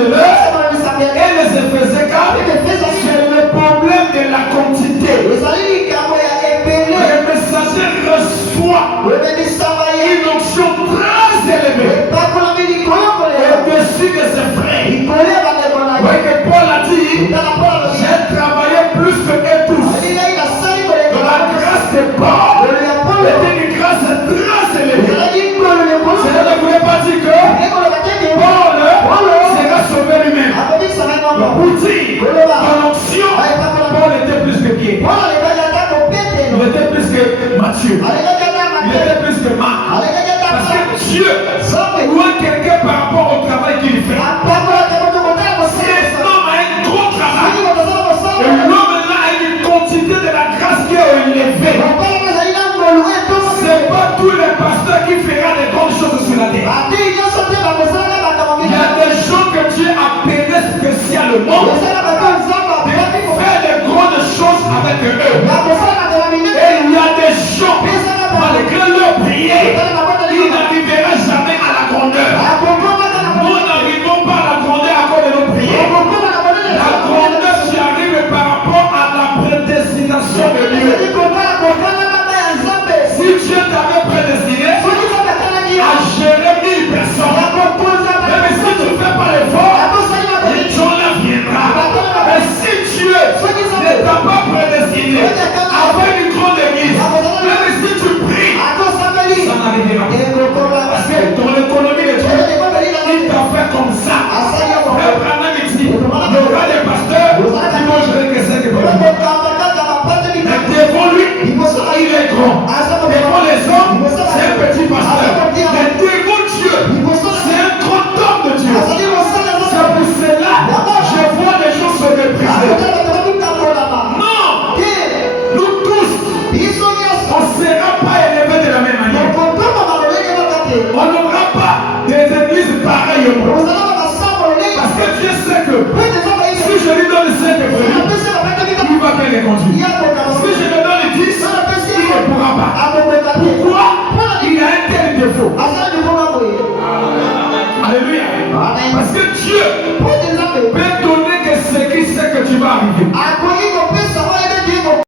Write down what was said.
de l'heure et les Éphésiens 4, c'est le problème de la quantité. Le messager reçoit une onction très élevée au-dessus de ses frères. Oui, que Paul a dit, j'ai travaillé plus que eux tous. La grâce de Paul était une grâce très élevée. Cela ne voulait pas dire que Paul sera sauvé lui-même. Pour dire, en onction, Paul était plus que Pierre. Il était plus que Matthieu. Il était plus que Marc. Parce que Dieu voit quelqu'un par rapport au travail qu'il fait. Si un homme a un gros travail, et l'homme là a une quantité de la grâce qui est élevée, c'est pas tous les pasteurs qui feront des grandes choses sur la terre. Il y a des gens que Dieu a appelés spécialement de faire des grandes choses avec eux. Et il y a des gens, malgré leur prière, ils n'arriveront jamais à la grandeur. Nous n'arrivons pas à la grandeur à cause de nos prières. La grandeur qui arrive par rapport à la prédestination de Dieu. Si Dieu t'avait prédestiné à gérer 1000 personnes, même si tu ne fais pas l'effort, les gens là viendra. Mais si Dieu ne t'a pas prédestiné avec une grande église, même si tu pries, ça n'arrivera pas. Parce que dans l'économie de Dieu, il t'a fait comme ça. Frère Branham ici, il y aura des pasteurs qui vont gérer que 5 personnes. Mais devant lui, il est grand. Devant les hommes, c'est un petit pasteur. Mais devant Dieu, c'est un grand homme de Dieu. C'est pour cela je vois les gens se mépriser. Non, nous tous, on ne sera pas élevés de la même manière. On n'aura pas des églises pareilles. Parce que Dieu sait que si je lui donne 5 brebis, il va bien les conduire. Si je lui donne 10, il ne pourra pas. Pourquoi? Il a un tel défaut. Alléluia. Parce que Dieu